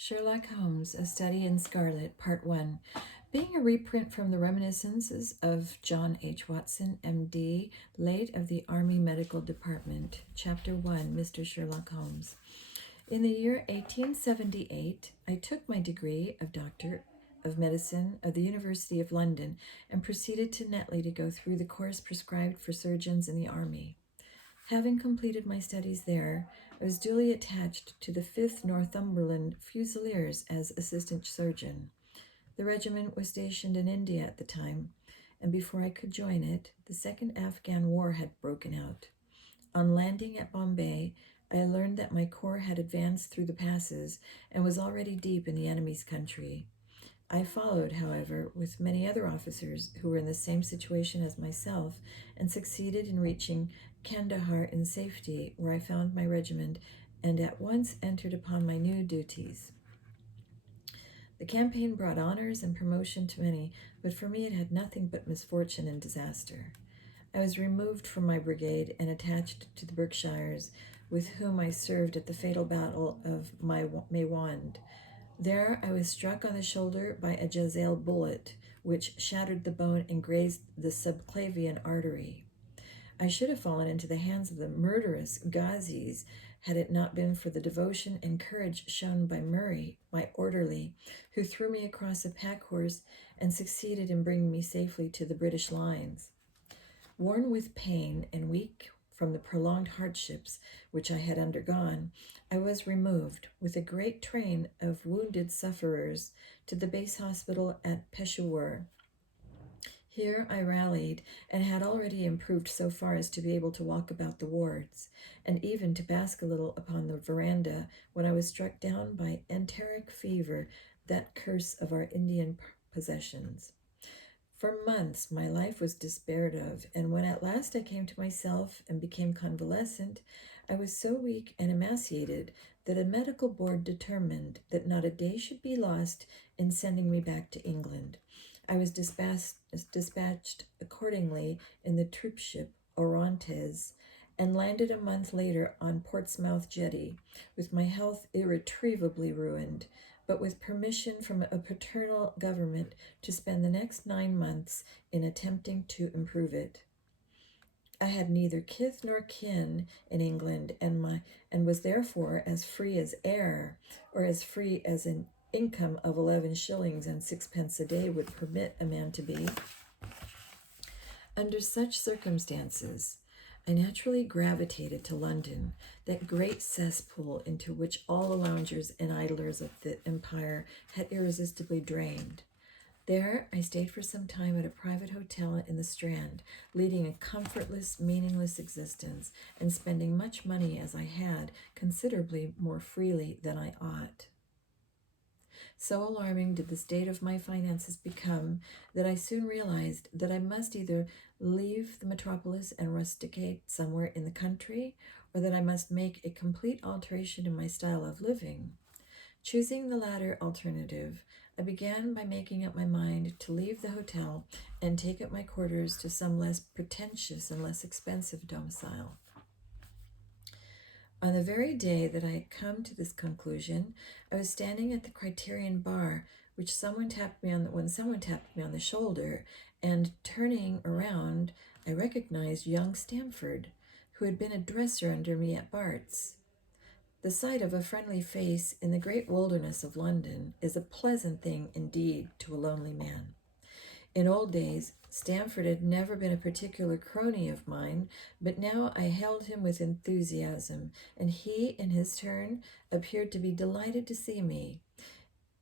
Sherlock Holmes, A Study in Scarlet, Part 1. Being a reprint from the reminiscences of John H. Watson, M.D., late of the Army Medical Department, Chapter 1, Mr. Sherlock Holmes. In the year 1878, I took my degree of Doctor of Medicine of the University of London and proceeded to Netley to go through the course prescribed for surgeons in the Army. Having completed my studies there, I was duly attached to the 5th Northumberland Fusiliers as assistant surgeon. The regiment was stationed in India at the time, and before I could join it, the Second Afghan War had broken out. On landing at Bombay, I learned that my corps had advanced through the passes and was already deep in the enemy's country. I followed, however, with many other officers who were in the same situation as myself, and succeeded in reaching Kandahar in safety, where I found my regiment and at once entered upon my new duties. The campaign brought honors and promotion to many, but for me it had nothing but misfortune and disaster. I was removed from my brigade and attached to the Berkshires, with whom I served at the fatal battle of Maiwand. There I was struck on the shoulder by a Jezal bullet, which shattered the bone and grazed the subclavian artery. I should have fallen into the hands of the murderous Ghazis had it not been for the devotion and courage shown by Murray, my orderly, who threw me across a pack horse and succeeded in bringing me safely to the British lines. Worn with pain and weak from the prolonged hardships which I had undergone, I was removed with a great train of wounded sufferers to the base hospital at Peshawar. Here I rallied and had already improved so far as to be able to walk about the wards, and even to bask a little upon the veranda, when I was struck down by enteric fever, that curse of our Indian possessions. For months my life was despaired of, and when at last I came to myself and became convalescent, I was so weak and emaciated that a medical board determined that not a day should be lost in sending me back to England. I was dispatched accordingly in the troop ship Orontes, and landed a month later on Portsmouth jetty, with my health irretrievably ruined, but with permission from a paternal government to spend the next 9 months in attempting to improve it. I had neither kith nor kin in England, and was therefore as free as air, or as free as an income of 11 shillings and 6 pence a day would permit a man to be. Under such circumstances, I naturally gravitated to London, that great cesspool into which all the loungers and idlers of the empire had irresistibly drained. There I stayed for some time at a private hotel in the Strand, leading a comfortless, meaningless existence, and spending much money as I had, considerably more freely than I ought. So alarming did the state of my finances become that I soon realized that I must either leave the metropolis and rusticate somewhere in the country, or that I must make a complete alteration in my style of living. Choosing the latter alternative, I began by making up my mind to leave the hotel and take up my quarters to some less pretentious and less expensive domicile. On the very day that I had come to this conclusion, I was standing at the Criterion bar, when someone tapped me on the shoulder, and turning around, I recognized young Stamford, who had been a dresser under me at Bart's. The sight of a friendly face in the great wilderness of London is a pleasant thing indeed to a lonely man. In old days, Stamford had never been a particular crony of mine, but now I hailed him with enthusiasm, and he, in his turn, appeared to be delighted to see me.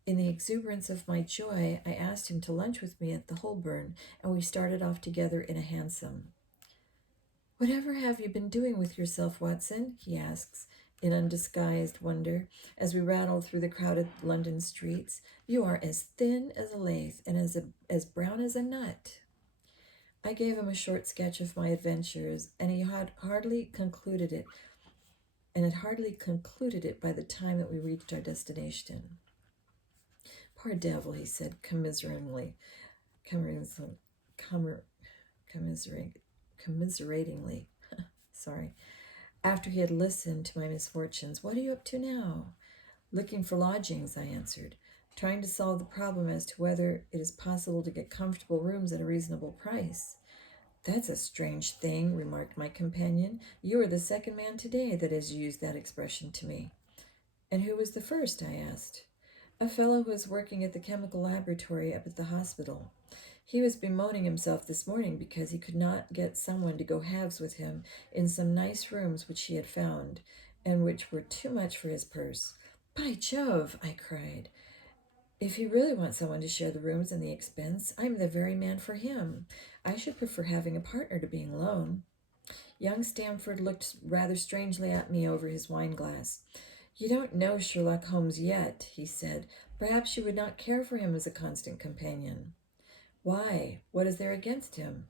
In the exuberance of my joy, I asked him to lunch with me at the Holborn, and we started off together in a hansom. "Whatever have you been doing with yourself, Watson?" he asks, in undisguised wonder, as we rattled through the crowded London streets. "You are as thin as a lath and as brown as a nut." I gave him a short sketch of my adventures, and he had hardly concluded it by the time that we reached our destination. "Poor devil," he said commiseratingly, sorry, after he had listened to my misfortunes. "What are you up to now?" Looking for lodgings, I answered, trying to solve the problem as to whether it is possible to get comfortable rooms at a reasonable price. That's a strange thing, remarked my companion. You are the second man today that has used that expression to me. And who was the first? I asked. A fellow who was working at the chemical laboratory up at the hospital. He was bemoaning himself this morning because he could not get someone to go halves with him in some nice rooms which he had found, and which were too much for his purse. By Jove, I cried. If he really wants someone to share the rooms and the expense, I'm the very man for him. I should prefer having a partner to being alone. Young Stamford looked rather strangely at me over his wine glass. You don't know Sherlock Holmes yet, he said. Perhaps you would not care for him as a constant companion. Why? What is there against him?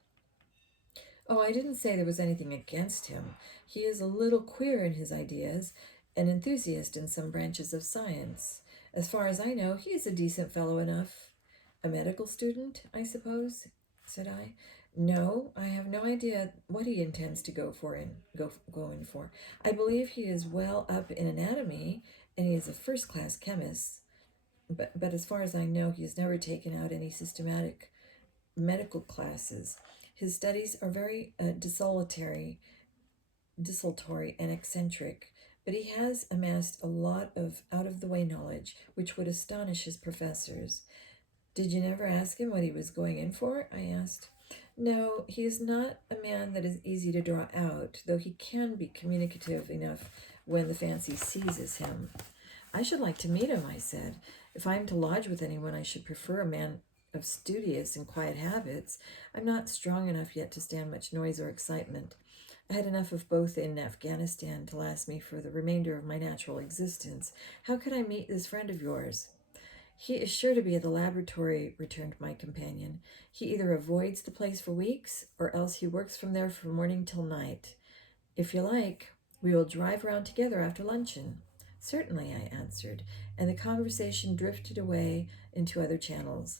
Oh, I didn't say there was anything against him. He is a little queer in his ideas, an enthusiast in some branches of science. As far as I know, he is a decent fellow enough. A medical student, I suppose, said I. No, I have no idea what he intends to go in for. I believe he is well up in anatomy, and he is a first-class chemist. But as far as I know, he has never taken out any systematic medical classes. His studies are very desultory and eccentric, but he has amassed a lot of out-of-the-way knowledge, which would astonish his professors. Did you never ask him what he was going in for? I asked. No, he is not a man that is easy to draw out, though he can be communicative enough when the fancy seizes him. I should like to meet him, I said. If I am to lodge with anyone, I should prefer a man of studious and quiet habits. I'm not strong enough yet to stand much noise or excitement. I had enough of both in Afghanistan to last me for the remainder of my natural existence. How could I meet this friend of yours? He is sure to be at the laboratory, returned my companion. He either avoids the place for weeks, or else he works from there from morning till night. If you like, we will drive round together after luncheon. Certainly, I answered, and the conversation drifted away into other channels.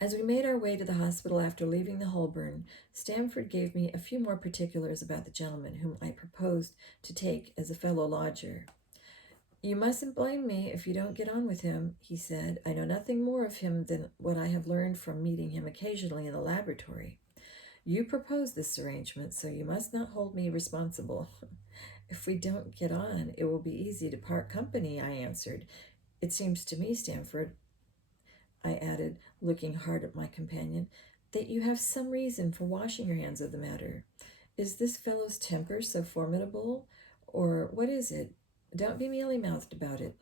As we made our way to the hospital after leaving the Holborn, Stamford gave me a few more particulars about the gentleman whom I proposed to take as a fellow lodger. You mustn't blame me if you don't get on with him, he said. I know nothing more of him than what I have learned from meeting him occasionally in the laboratory. You proposed this arrangement, so you must not hold me responsible. If we don't get on, it will be easy to part company, I answered. It seems to me, Stamford, I added, looking hard at my companion, that you have some reason for washing your hands of the matter. Is this fellow's temper so formidable, or what is it? Don't be mealy-mouthed about it.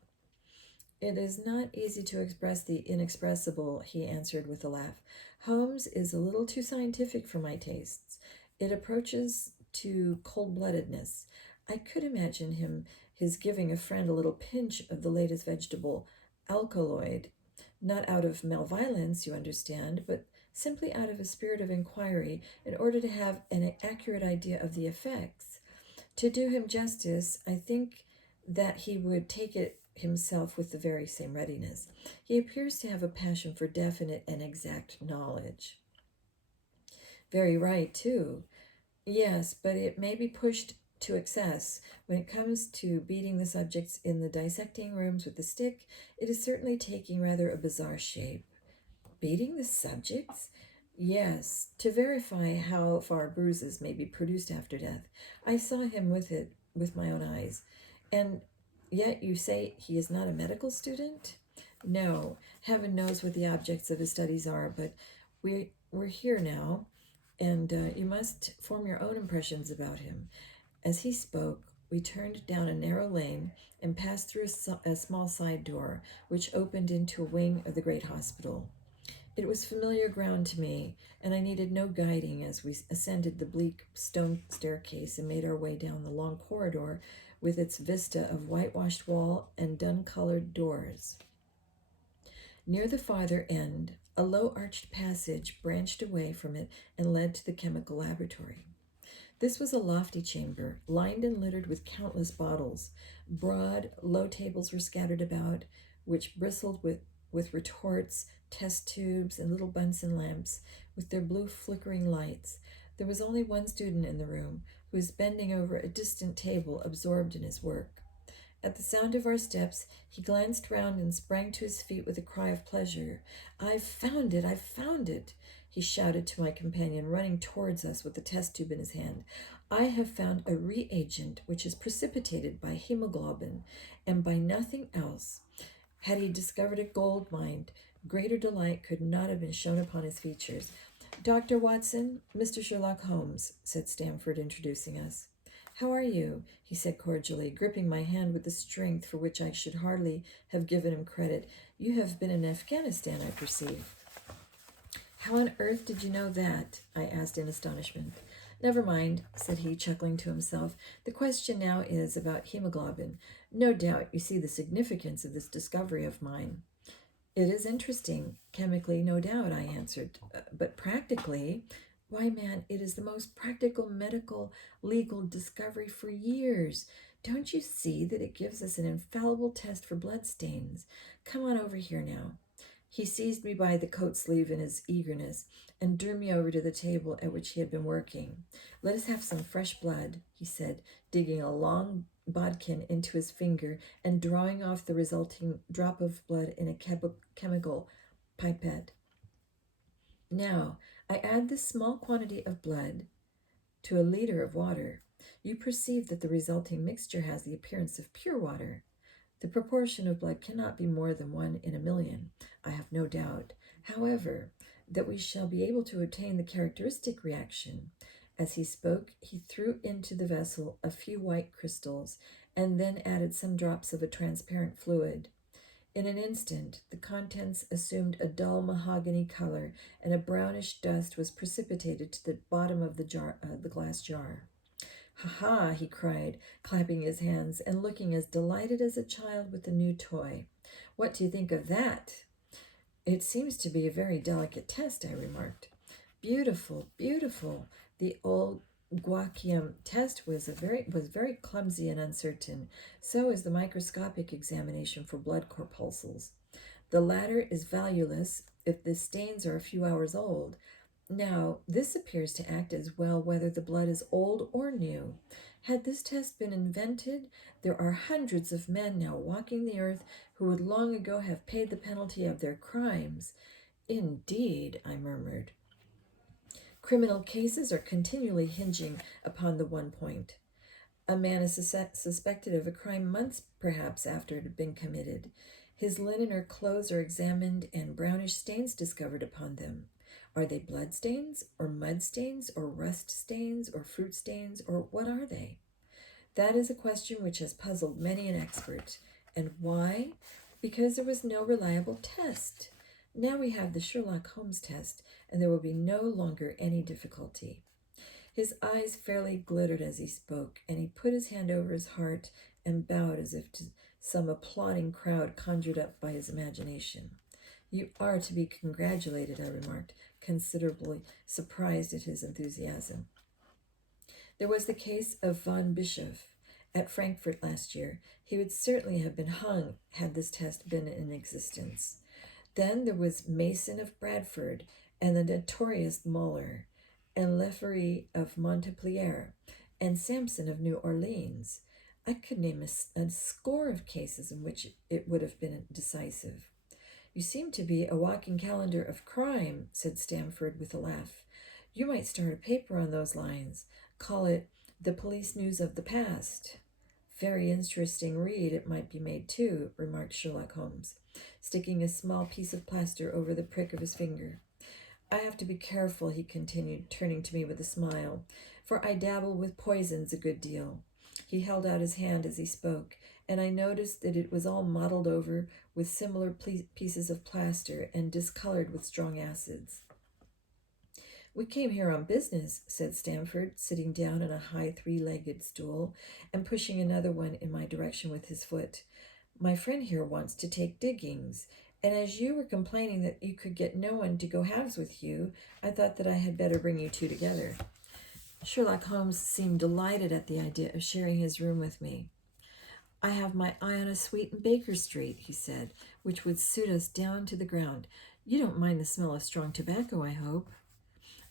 It is not easy to express the inexpressible, he answered with a laugh. Holmes is a little too scientific for my tastes. It approaches to cold-bloodedness. I could imagine his giving a friend a little pinch of the latest vegetable alkaloid, not out of malevolence, you understand, but simply out of a spirit of inquiry in order to have an accurate idea of the effects. To do him justice, I think that he would take it himself with the very same readiness. He appears to have a passion for definite and exact knowledge. Very right, too. Yes, but it may be pushed to excess. When it comes to beating the subjects in the dissecting rooms with the stick, it is certainly taking rather a bizarre shape. Beating the subjects? Yes, to verify how far bruises may be produced after death. I saw him with it with my own eyes. And yet you say he is not a medical student? No, heaven knows what the objects of his studies are, but we're here now, and you must form your own impressions about him. As he spoke, we turned down a narrow lane and passed through a small side door, which opened into a wing of the great hospital. It was familiar ground to me, and I needed no guiding as we ascended the bleak stone staircase and made our way down the long corridor with its vista of whitewashed wall and dun-colored doors. Near the farther end, a low-arched passage branched away from it and led to the chemical laboratory. This was a lofty chamber, lined and littered with countless bottles. Broad, low tables were scattered about, which bristled with retorts, test tubes, and little Bunsen lamps, with their blue flickering lights. There was only one student in the room, who was bending over a distant table, absorbed in his work. At the sound of our steps, he glanced round and sprang to his feet with a cry of pleasure. "I've found it! I've found it!" he shouted to my companion, running towards us with the test tube in his hand. "I have found a reagent which is precipitated by hemoglobin and by nothing else." Had he discovered a gold mine, greater delight could not have been shown upon his features. "Dr. Watson, Mr. Sherlock Holmes," said Stamford, introducing us. "How are you?" he said cordially, gripping my hand with a strength for which I should hardly have given him credit. "You have been in Afghanistan, I perceive." "How on earth did you know that?" I asked in astonishment. "Never mind," said he, chuckling to himself. "The question now is about hemoglobin. No doubt you see the significance of this discovery of mine." "It is interesting, chemically, no doubt," I answered. "But practically, why, man, it is the most practical medical legal discovery for years. Don't you see that it gives us an infallible test for blood stains? Come on over here now." He seized me by the coat sleeve in his eagerness and drew me over to the table at which he had been working. "Let us have some fresh blood," he said, digging a long bodkin into his finger and drawing off the resulting drop of blood in a chemical pipette. "Now, I add this small quantity of blood to a liter of water. You perceive that the resulting mixture has the appearance of pure water. The proportion of blood cannot be more than 1 in 1,000,000, I have no doubt, however, that we shall be able to obtain the characteristic reaction." As he spoke, he threw into the vessel a few white crystals, and then added some drops of a transparent fluid. In an instant, the contents assumed a dull mahogany color, and a brownish dust was precipitated to the bottom of the glass jar. "Ha ha!" he cried, clapping his hands and looking as delighted as a child with a new toy. "What do you think of that?" "It seems to be a very delicate test," I remarked. "Beautiful, beautiful. The old Guacium test was very clumsy and uncertain. So is the microscopic examination for blood corpuscles. The latter is valueless if the stains are a few hours old. Now, this appears to act as well whether the blood is old or new. Had this test been invented, there are hundreds of men now walking the earth who would long ago have paid the penalty of their crimes." "Indeed," I murmured. "Criminal cases are continually hinging upon the one point. A man is suspected of a crime months, perhaps, after it had been committed. His linen or clothes are examined and brownish stains discovered upon them. Are they blood stains, or mud stains, or rust stains, or fruit stains, or what are they? That is a question which has puzzled many an expert. And why? Because there was no reliable test. Now we have the Sherlock Holmes test, and there will be no longer any difficulty." His eyes fairly glittered as he spoke, and he put his hand over his heart and bowed as if to some applauding crowd conjured up by his imagination. "You are to be congratulated," I remarked, considerably surprised at his enthusiasm. "There was the case of von Bischoff at Frankfurt last year. He would certainly have been hung had this test been in existence. Then there was Mason of Bradford, and the notorious Muller, and Leffery of Montpellier, and Sampson of New Orleans. I could name a score of cases in which it would have been decisive." "You seem to be a walking calendar of crime," said Stamford with a laugh. "You might start a paper on those lines. Call it The Police News of the Past." "Very interesting read it might be made too," remarked Sherlock Holmes, sticking a small piece of plaster over the prick of his finger. "I have to be careful," he continued, turning to me with a smile, "for I dabble with poisons a good deal." He held out his hand as he spoke, and I noticed that it was all mottled over with similar pieces of plaster and discolored with strong acids. "We came here on business," said Stamford, sitting down on a high three-legged stool and pushing another one in my direction with his foot. "My friend here wants to take diggings, and as you were complaining that you could get no one to go halves with you, I thought that I had better bring you two together." Sherlock Holmes seemed delighted at the idea of sharing his room with me. "I have my eye on a suite in Baker Street," he said, "which would suit us down to the ground. You don't mind the smell of strong tobacco, I hope?"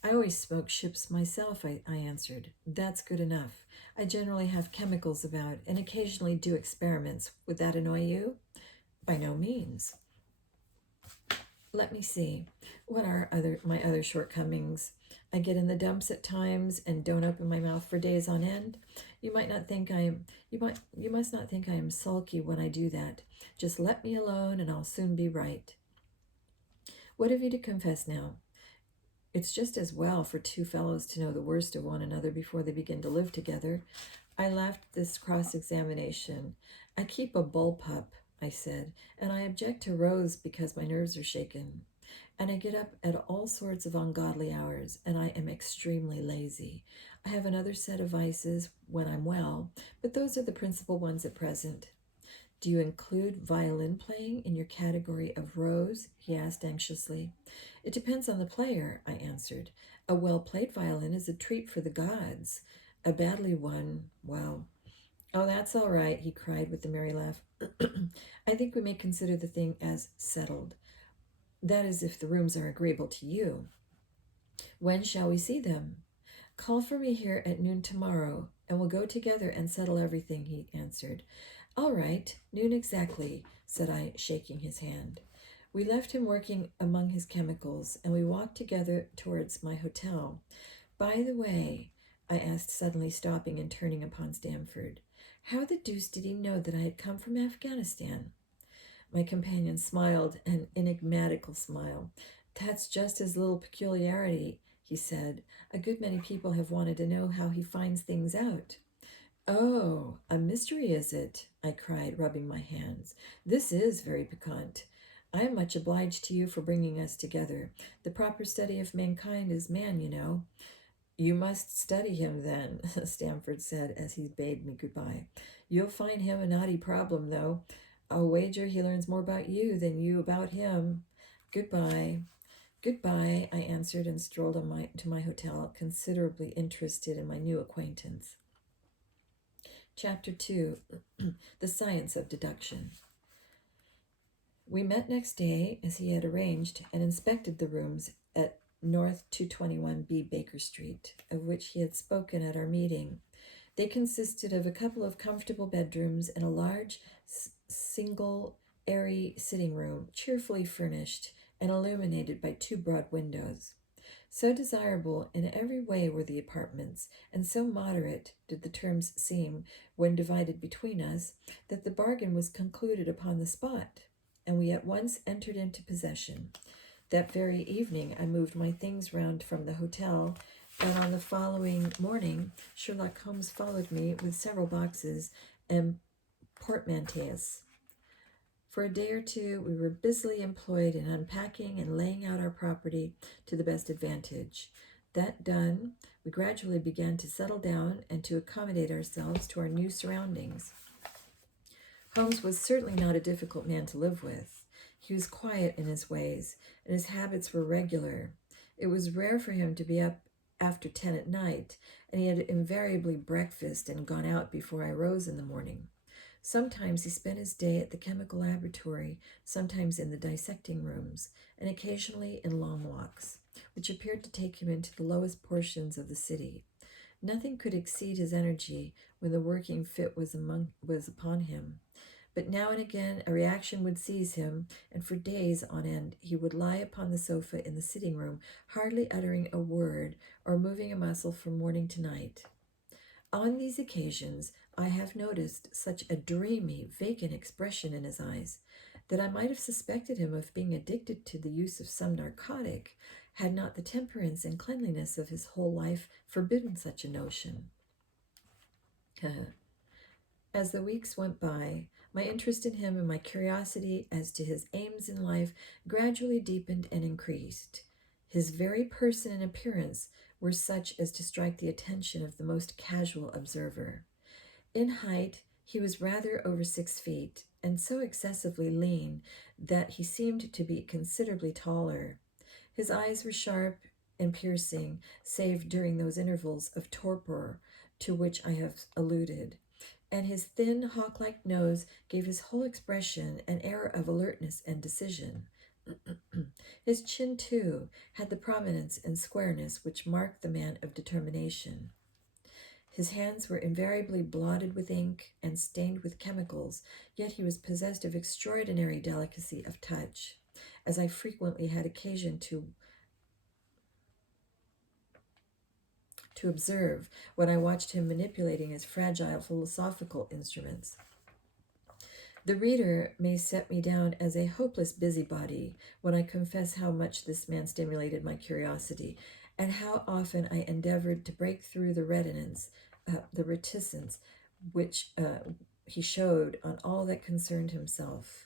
I always smoke ships myself, I answered. That's good enough. I generally have chemicals about and occasionally do experiments. Would that annoy you? By no means. Let me see. What are my other shortcomings? I get in the dumps at times and don't open my mouth for days on end. You must not think I am sulky when I do that. Just let me alone and I'll soon be right. What have you to confess now? It's just as well for two fellows to know the worst of one another before they begin to live together. I laughed at this cross-examination. I keep a bullpup, I said, and I object to Rose because my nerves are shaken. And I get up at all sorts of ungodly hours, and I am extremely lazy. I have another set of vices when I'm well, but those are the principal ones at present. Do you include violin playing in your category of Rose? He asked anxiously. It depends on the player, I answered. A well-played violin is a treat for the gods. A badly one, well. Oh, that's all right, he cried with a merry laugh. I think we may consider the thing as settled. That is, if the rooms are agreeable to you. When shall we see them? Call for me here at noon tomorrow, and we'll go together and settle everything, he answered. All right, noon exactly, said I, shaking his hand. We left him working among his chemicals, and we walked together towards my hotel. By the way, I asked, suddenly stopping and turning upon Stamford, how the deuce did he know that I had come from Afghanistan? My companion smiled, an enigmatical smile. That's just his little peculiarity, he said. A good many people have wanted to know how he finds things out. Oh, a mystery, is it? I cried, rubbing my hands. This is very piquant. I am much obliged to you for bringing us together. The proper study of mankind is man, you know. You must study him then, Stamford said as he bade me goodbye. You'll find him a knotty problem, though. I'll wager he learns more about you than you about him. Goodbye. Goodbye, I answered and strolled to my hotel, considerably interested in my new acquaintance. Chapter 2. The Science of Deduction. We met next day, as he had arranged, and inspected the rooms at North 221B Baker Street, of which he had spoken at our meeting. They consisted of a couple of comfortable bedrooms and a large, single, airy sitting room, cheerfully furnished and illuminated by two broad windows. So desirable in every way were the apartments, and so moderate did the terms seem when divided between us, that the bargain was concluded upon the spot, and we at once entered into possession. That very evening I moved my things round from the hotel, and on the following morning Sherlock Holmes followed me with several boxes and portmanteaus. For a day or two we were busily employed in unpacking and laying out our property to the best advantage. That done, we gradually began to settle down and to accommodate ourselves to our new surroundings. Holmes was certainly not a difficult man to live with. He was quiet in his ways, and his habits were regular. It was rare for him to be up after 10 at night, and he had invariably breakfasted and gone out before I rose in the morning. Sometimes he spent his day at the chemical laboratory, sometimes in the dissecting rooms, and occasionally in long walks, which appeared to take him into the lowest portions of the city. Nothing could exceed his energy when the working fit was upon him. But now and again a reaction would seize him, and for days on end he would lie upon the sofa in the sitting room, hardly uttering a word or moving a muscle from morning to night. On these occasions I have noticed such a dreamy, vacant expression in his eyes that I might have suspected him of being addicted to the use of some narcotic, had not the temperance and cleanliness of his whole life forbidden such a notion. As the weeks went by, my interest in him and my curiosity as to his aims in life gradually deepened and increased. His very person and appearance were such as to strike the attention of the most casual observer. In height, he was rather over 6 feet, and so excessively lean that he seemed to be considerably taller. His eyes were sharp and piercing, save during those intervals of torpor to which I have alluded, and his thin, hawk-like nose gave his whole expression an air of alertness and decision. His chin, too, had the prominence and squareness which marked the man of determination. His hands were invariably blotted with ink and stained with chemicals, yet he was possessed of extraordinary delicacy of touch, as I frequently had occasion to observe when I watched him manipulating his fragile philosophical instruments. The reader may set me down as a hopeless busybody when I confess how much this man stimulated my curiosity, and how often I endeavored to break through the reticence which he showed on all that concerned himself.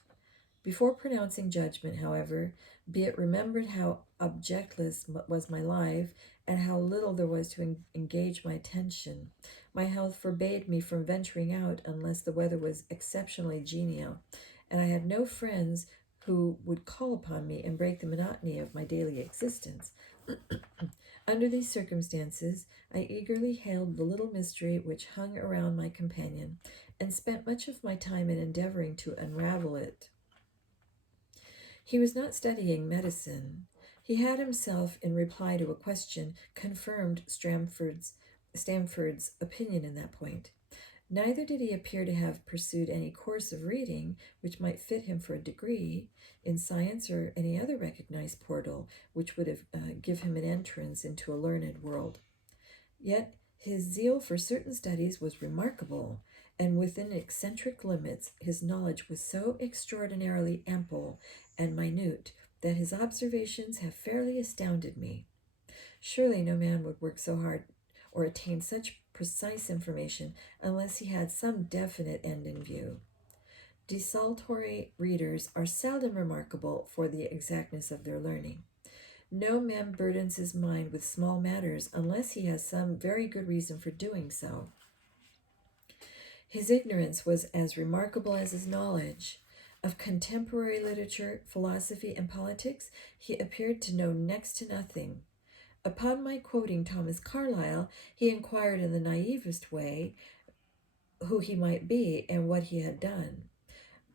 Before pronouncing judgment, however, be it remembered how objectless was my life, and how little there was to engage my attention. My health forbade me from venturing out unless the weather was exceptionally genial, and I had no friends who would call upon me and break the monotony of my daily existence. Under these circumstances, I eagerly hailed the little mystery which hung around my companion, and spent much of my time in endeavoring to unravel it. He was not studying medicine. He had himself, in reply to a question, confirmed Stamford's opinion in that point. Neither did he appear to have pursued any course of reading which might fit him for a degree in science or any other recognized portal which would have give him an entrance into a learned world. Yet his zeal for certain studies was remarkable, and within eccentric limits his knowledge was so extraordinarily ample and minute that his observations have fairly astounded me. Surely no man would work so hard or attain such precise information unless he had some definite end in view. Desultory readers are seldom remarkable for the exactness of their learning. No man burdens his mind with small matters unless he has some very good reason for doing so. His ignorance was as remarkable as his knowledge. Of contemporary literature, philosophy, and politics, he appeared to know next to nothing. Upon my quoting Thomas Carlyle, he inquired in the naivest way who he might be and what he had done.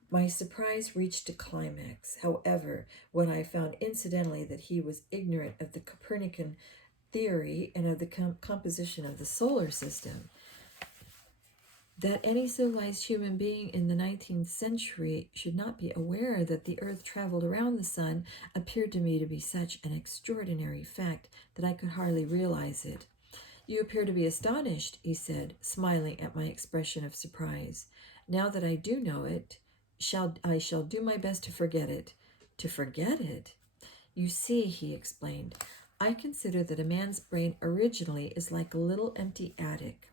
My surprise reached a climax, however, when I found incidentally that he was ignorant of the Copernican theory and of the composition of the solar system. That any civilized human being in the 19th century should not be aware that the earth traveled around the sun appeared to me to be such an extraordinary fact that I could hardly realize it. You appear to be astonished, he said, smiling at my expression of surprise. Now that I do know it, I shall do my best to forget it. To forget it? You see, he explained, I consider that a man's brain originally is like a little empty attic.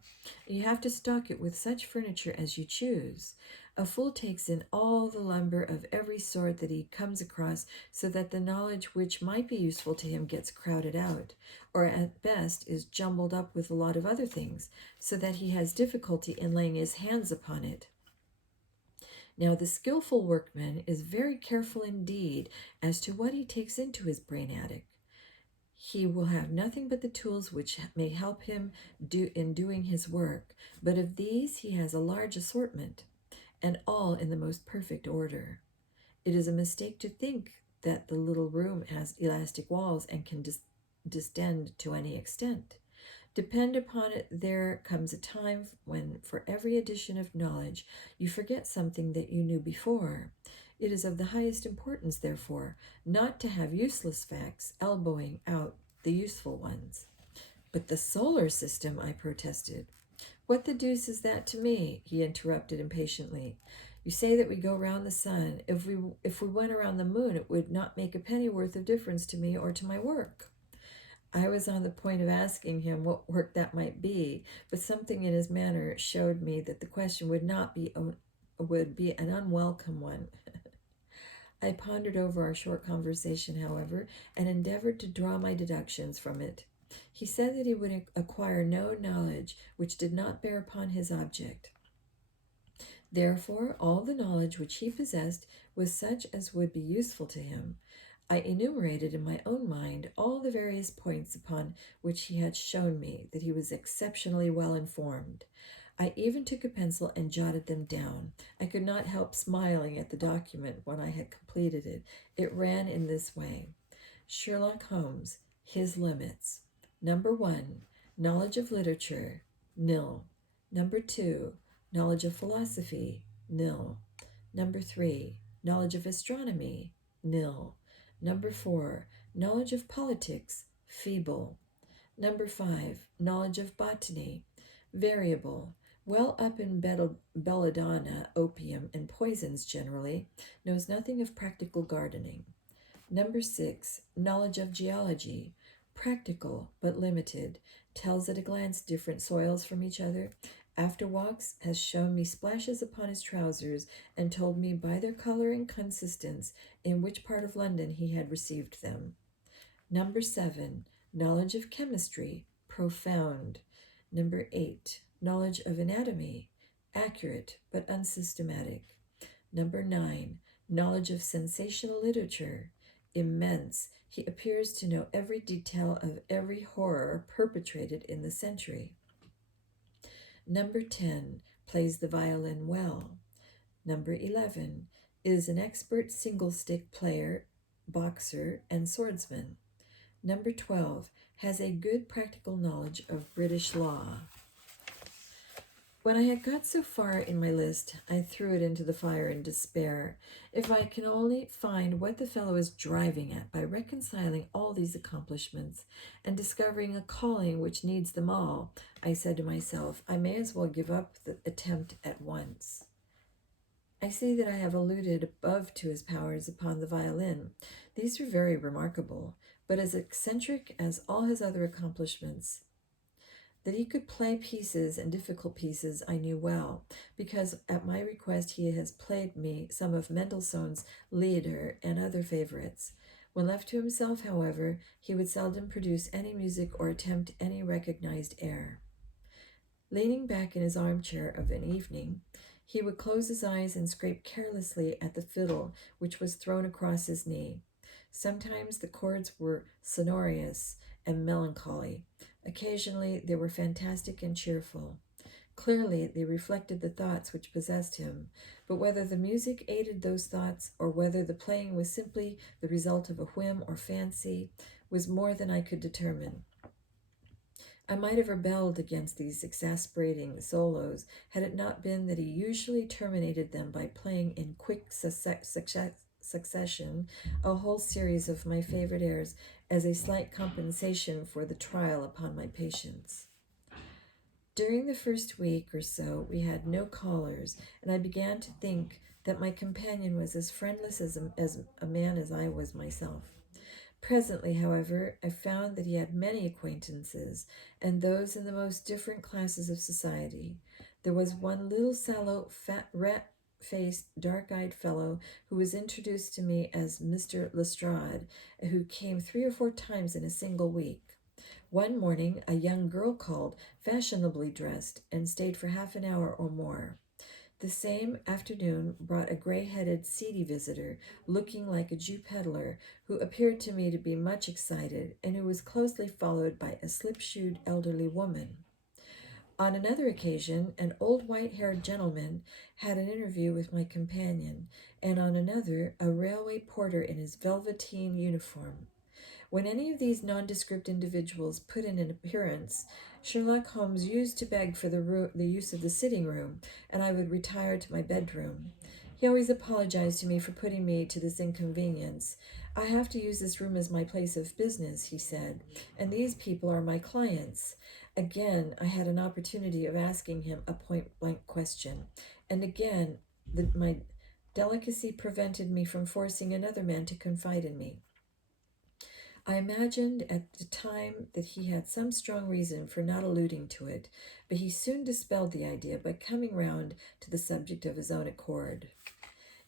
You have to stock it with such furniture as you choose. A fool takes in all the lumber of every sort that he comes across, so that the knowledge which might be useful to him gets crowded out, or at best is jumbled up with a lot of other things, so that he has difficulty in laying his hands upon it. Now, the skillful workman is very careful indeed as to what he takes into his brain attic. He will have nothing but the tools which may help him in doing his work, but of these he has a large assortment, and all in the most perfect order. It is a mistake to think that the little room has elastic walls and can distend to any extent. Depend upon it, there comes a time when, for every addition of knowledge, you forget something that you knew before. It is of the highest importance, therefore, not to have useless facts elbowing out the useful ones. But the solar system, I protested. What the deuce is that to me? He interrupted impatiently. You say that we go round the sun. If we went around the moon, it would not make a pennyworth of difference to me or to my work. I was on the point of asking him what work that might be, but something in his manner showed me that the question would be an unwelcome one. I pondered over our short conversation, however, and endeavored to draw my deductions from it. He said that he would acquire no knowledge which did not bear upon his object. Therefore, all the knowledge which he possessed was such as would be useful to him. I enumerated in my own mind all the various points upon which he had shown me that he was exceptionally well informed. I even took a pencil and jotted them down. I could not help smiling at the document when I had completed it. It ran in this way: Sherlock Holmes, his limits. Number 1, knowledge of literature, nil. Number 2, knowledge of philosophy, nil. Number 3, knowledge of astronomy, nil. Number 4, knowledge of politics, feeble. Number 5, knowledge of botany, variable. Well up in belladonna, opium, and poisons generally, knows nothing of practical gardening. Number 6, knowledge of geology, practical but limited, tells at a glance different soils from each other. After walks, has shown me splashes upon his trousers and told me by their color and consistence in which part of London he had received them. Number 7, knowledge of chemistry, profound. Number 8, knowledge of anatomy, accurate but unsystematic. Number 9, knowledge of sensational literature, immense. He appears to know every detail of every horror perpetrated in the century. Number 10, plays the violin well. Number 11, is an expert single-stick player, boxer, and swordsman. Number 12, has a good practical knowledge of British law. When I had got so far in my list, I threw it into the fire in despair. If I can only find what the fellow is driving at by reconciling all these accomplishments and discovering a calling which needs them all, I said to myself, I may as well give up the attempt at once. I see that I have alluded above to his powers upon the violin. These are very remarkable, but as eccentric as all his other accomplishments. That he could play pieces and difficult pieces I knew well, because at my request he has played me some of Mendelssohn's Lieder and other favorites. When left to himself, however, he would seldom produce any music or attempt any recognized air. Leaning back in his armchair of an evening, he would close his eyes and scrape carelessly at the fiddle which was thrown across his knee. Sometimes the chords were sonorous and melancholy. Occasionally they were fantastic and cheerful. Clearly they reflected the thoughts which possessed him, but whether the music aided those thoughts or whether the playing was simply the result of a whim or fancy was more than I could determine. I might have rebelled against these exasperating solos had it not been that he usually terminated them by playing in quick succession a whole series of my favorite airs as a slight compensation for the trial upon my patience. During the first week or so we had no callers, and I began to think that my companion was as friendless as a man as I was myself. Presently, however, I found that he had many acquaintances, and those in the most different classes of society. There was one little sallow, fat, rat-faced, dark-eyed fellow who was introduced to me as Mr. Lestrade, who came 3 or 4 times in a single week. One morning a young girl called, fashionably dressed, and stayed for half an hour or more. The same afternoon brought a gray-headed, seedy visitor, looking like a Jew peddler, who appeared to me to be much excited, and who was closely followed by a slip-shoed elderly woman. On another occasion, an old white-haired gentleman had an interview with my companion, and on another, a railway porter in his velveteen uniform. When any of these nondescript individuals put in an appearance, Sherlock Holmes used to beg for the use of the sitting room, and I would retire to my bedroom. He always apologized to me for putting me to this inconvenience. I have to use this room as my place of business, he said, and these people are my clients. Again, I had an opportunity of asking him a point-blank question, and again, my delicacy prevented me from forcing another man to confide in me. I imagined at the time that he had some strong reason for not alluding to it, but he soon dispelled the idea by coming round to the subject of his own accord.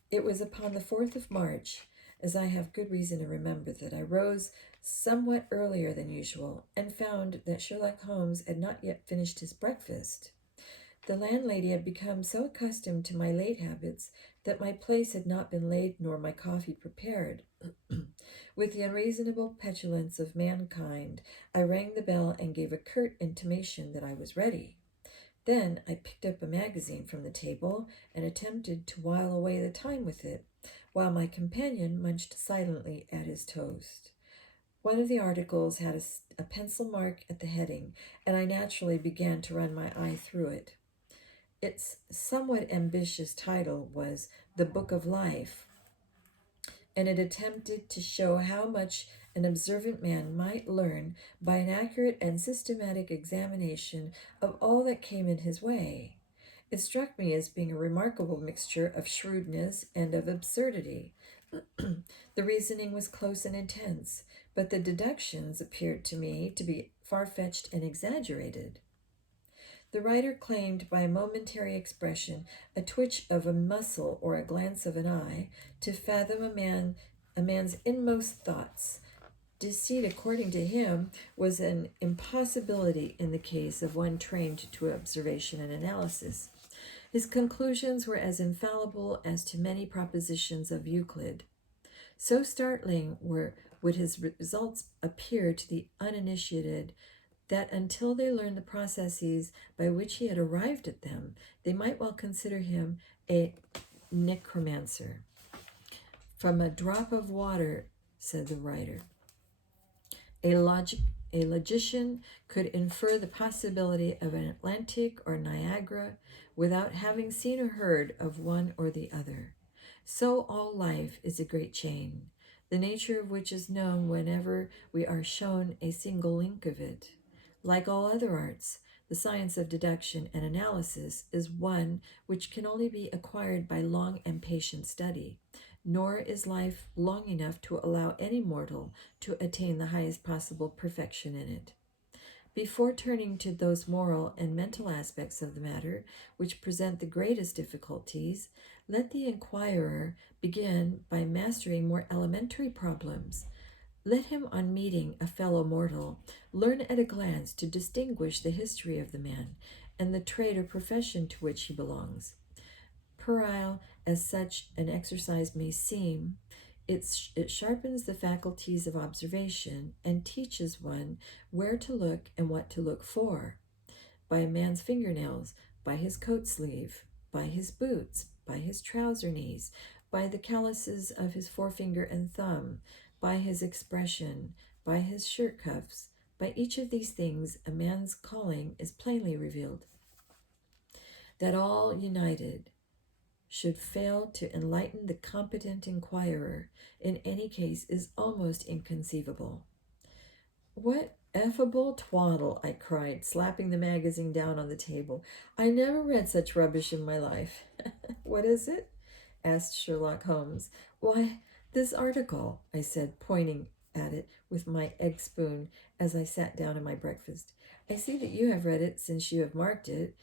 It was upon the 4th of March, as I have good reason to remember, that I rose somewhat earlier than usual and found that Sherlock Holmes had not yet finished his breakfast. The landlady had become so accustomed to my late habits that my place had not been laid nor my coffee prepared. With the unreasonable petulance of mankind, I rang the bell and gave a curt intimation that I was ready. Then I picked up a magazine from the table and attempted to while away the time with it, while my companion munched silently at his toast. One of the articles had a pencil mark at the heading, and I naturally began to run my eye through it. Its somewhat ambitious title was The Book of Life, and it attempted to show how much an observant man might learn by an accurate and systematic examination of all that came in his way. It struck me as being a remarkable mixture of shrewdness and of absurdity. The reasoning was close and intense, but the deductions appeared to me to be far-fetched and exaggerated. The writer claimed by a momentary expression, a twitch of a muscle or a glance of an eye, to fathom a man's inmost thoughts. Deceit, according to him, was an impossibility in the case of one trained to observation and analysis. His conclusions were as infallible as to many propositions of Euclid. So startling would his results appear to the uninitiated that until they learned the processes by which he had arrived at them, they might well consider him a necromancer. From a drop of water, said the writer, a logician could infer the possibility of an Atlantic or Niagara without having seen or heard of one or the other. So all life is a great chain, the nature of which is known whenever we are shown a single link of it. Like all other arts, the science of deduction and analysis is one which can only be acquired by long and patient study, nor is life long enough to allow any mortal to attain the highest possible perfection in it. Before turning to those moral and mental aspects of the matter which present the greatest difficulties, let the inquirer begin by mastering more elementary problems. Let him, on meeting a fellow mortal, learn at a glance to distinguish the history of the man and the trade or profession to which he belongs. Puerile as such an exercise may seem, it sharpens the faculties of observation and teaches one where to look and what to look for. By a man's fingernails, by his coat sleeve, by his boots, by his trouser knees, by the calluses of his forefinger and thumb, by his expression, by his shirt cuffs, by each of these things a man's calling is plainly revealed. That all united should fail to enlighten the competent inquirer in any case is almost inconceivable. What effable twaddle, I cried, slapping the magazine down on the table. I never read such rubbish in my life. What is it? Asked Sherlock Holmes. Why, this article, I said, pointing at it with my egg spoon as I sat down to my breakfast. I see that you have read it since you have marked it.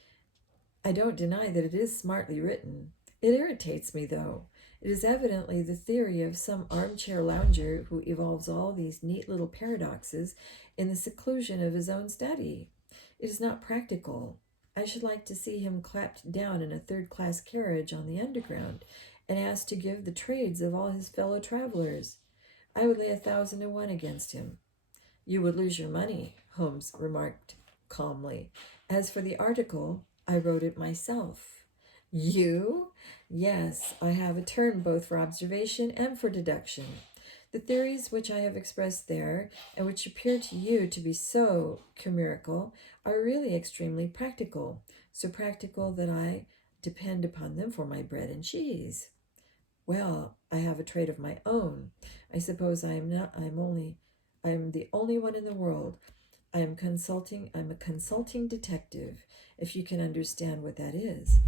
I don't deny that it is smartly written. It irritates me, though. It is evidently the theory of some armchair lounger who evolves all these neat little paradoxes in the seclusion of his own study. It is not practical. I should like to see him clapped down in a third-class carriage on the Underground and asked to give the trades of all his fellow travelers. I would lay 1,000 to 1 against him. You would lose your money, Holmes remarked calmly. As for the article, I wrote it myself. You? Yes, I have a turn both for observation and for deduction. The theories which I have expressed there, and which appear to you to be so chimerical, are really extremely practical, so practical that I depend upon them for my bread and cheese. Well, I have a trade of my own. I suppose I am the only one in the world. I'm a consulting detective, if you can understand what that is.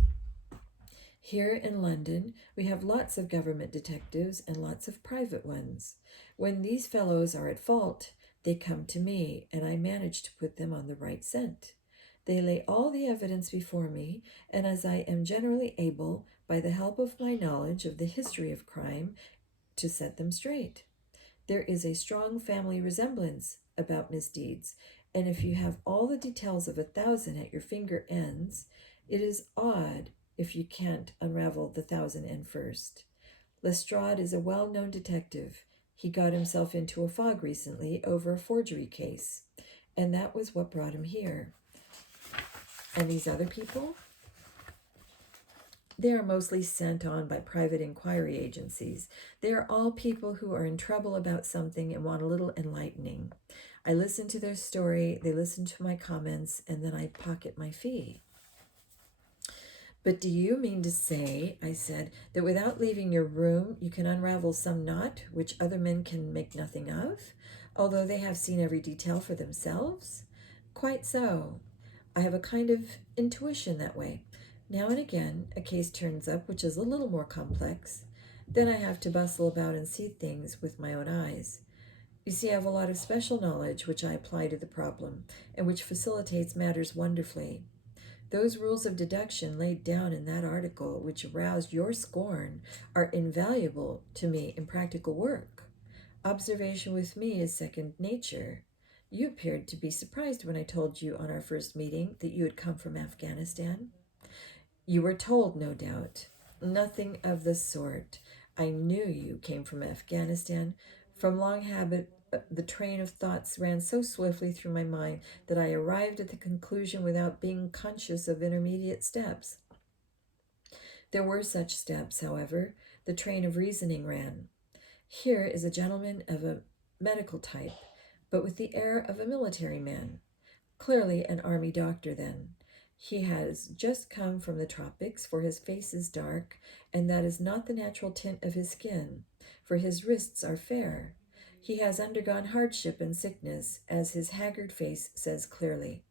Here in London, we have lots of government detectives and lots of private ones. When these fellows are at fault, they come to me, and I manage to put them on the right scent. They lay all the evidence before me, and as I am generally able, by the help of my knowledge of the history of crime, to set them straight. There is a strong family resemblance about misdeeds, and if you have all the details of 1,000 at your finger ends, it is odd if you can't unravel the 1,000 end first. Lestrade is a well-known detective. He got himself into a fog recently over a forgery case, and that was what brought him here. And these other people? They are mostly sent on by private inquiry agencies. They are all people who are in trouble about something and want a little enlightening. I listen to their story, they listen to my comments, and then I pocket my fee. But do you mean to say, I said, that without leaving your room you can unravel some knot which other men can make nothing of, although they have seen every detail for themselves? Quite so. I have a kind of intuition that way. Now and again, a case turns up which is a little more complex. Then I have to bustle about and see things with my own eyes. You see, I have a lot of special knowledge which I apply to the problem, and which facilitates matters wonderfully. Those rules of deduction laid down in that article, which aroused your scorn, are invaluable to me in practical work. Observation with me is second nature. You appeared to be surprised when I told you on our first meeting that you had come from Afghanistan. You were told, no doubt. Nothing of the sort. I knew you came from Afghanistan. From long habit, the train of thoughts ran so swiftly through my mind that I arrived at the conclusion without being conscious of intermediate steps. There were such steps, however. The train of reasoning ran. Here is a gentleman of a medical type, but with the air of a military man. Clearly an army doctor, then. He has just come from the tropics, for his face is dark, and that is not the natural tint of his skin, for his wrists are fair. He has undergone hardship and sickness, as his haggard face says clearly.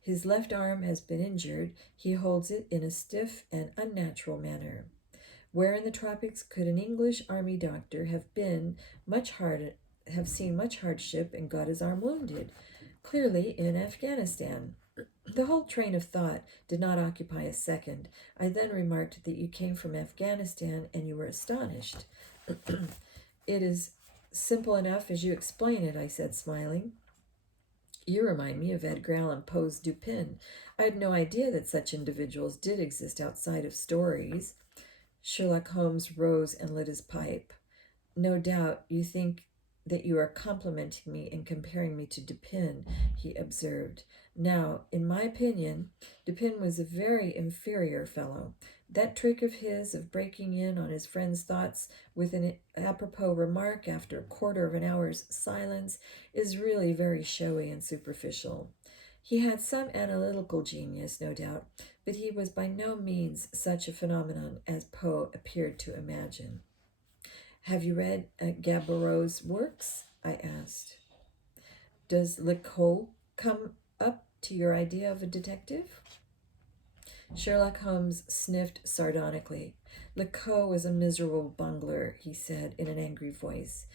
His left arm has been injured. He holds it in a stiff and unnatural manner. Where in the tropics could an English army doctor have seen much hardship and got his arm wounded? Clearly in Afghanistan. The whole train of thought did not occupy a second. I then remarked that you came from Afghanistan and you were astonished. It is simple enough as you explain it, I said, smiling. You remind me of Edgar Allan Poe's Dupin. I had no idea that such individuals did exist outside of stories. Sherlock Holmes rose and lit his pipe. No doubt you think that you are complimenting me and comparing me to Dupin, he observed. Now, in my opinion, Dupin was a very inferior fellow. That trick of his of breaking in on his friend's thoughts with an apropos remark after a quarter of an hour's silence is really very showy and superficial. He had some analytical genius, no doubt, but he was by no means such a phenomenon as Poe appeared to imagine. Have you read Gaboriau's works? I asked. Does Lecoq come up to your idea of a detective? Sherlock Holmes sniffed sardonically. Lecoq was a miserable bungler, he said in an angry voice.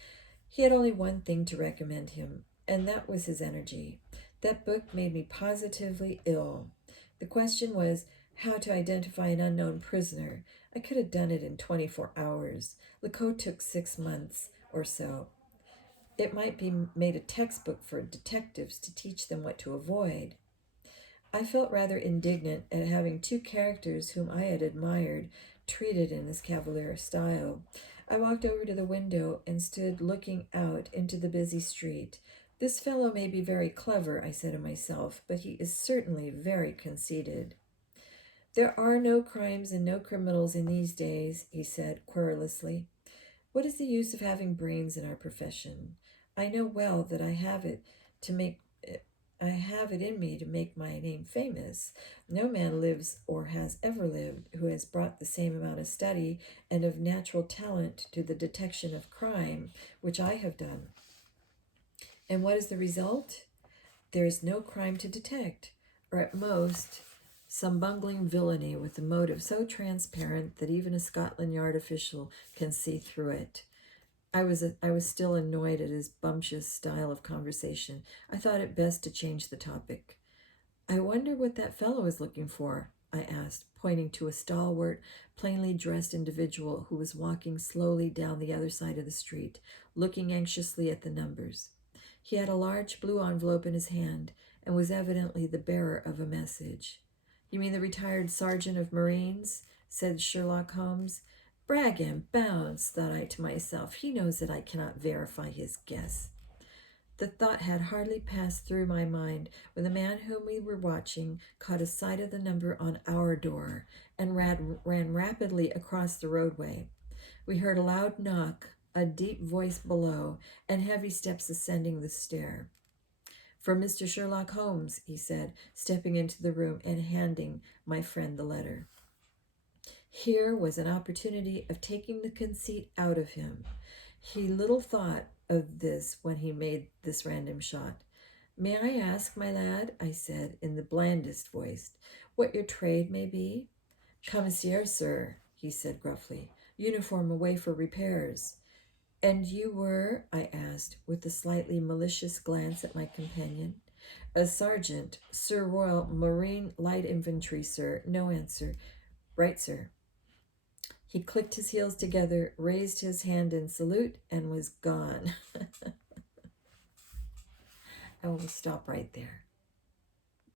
He had only one thing to recommend him, and that was his energy. That book made me positively ill. The question was how to identify an unknown prisoner. I could have done it in 24 hours. Lecoq took 6 months or so. It might be made a textbook for detectives to teach them what to avoid. I felt rather indignant at having two characters whom I had admired treated in this cavalier style. I walked over to the window and stood looking out into the busy street. This fellow may be very clever, I said to myself, but he is certainly very conceited. There are no crimes and no criminals in these days, he said querulously. What is the use of having brains in our profession? I know well that I have it in me to make my name famous. No man lives or has ever lived who has brought the same amount of study and of natural talent to the detection of crime which I have done. And what is the result? There is no crime to detect, or at most, some bungling villainy with a motive so transparent that even a Scotland Yard official can see through it. I was still annoyed at his bumptious style of conversation. I thought it best to change the topic. I wonder what that fellow is looking for, I asked, pointing to a stalwart, plainly dressed individual who was walking slowly down the other side of the street, looking anxiously at the numbers. He had a large blue envelope in his hand and was evidently the bearer of a message. You mean the retired sergeant of Marines? Said Sherlock Holmes. Brag and bounce, thought I to myself. He knows that I cannot verify his guess. The thought had hardly passed through my mind when the man whom we were watching caught a sight of the number on our door and ran rapidly across the roadway. We heard a loud knock, a deep voice below, and heavy steps ascending the stair. "For Mr. Sherlock Holmes," he said, stepping into the room and handing my friend the letter. Here was an opportunity of taking the conceit out of him. He little thought of this when he made this random shot. "May I ask, my lad," I said in the blandest voice, "what your trade may be?" "Commissaire, sir," he said gruffly. "Uniform away for repairs." "And you were?" I asked, with a slightly malicious glance at my companion. "A sergeant, Sir Royal Marine Light Infantry, sir." No answer. "Right, sir." He clicked his heels together, raised his hand in salute, and was gone. I will stop right there.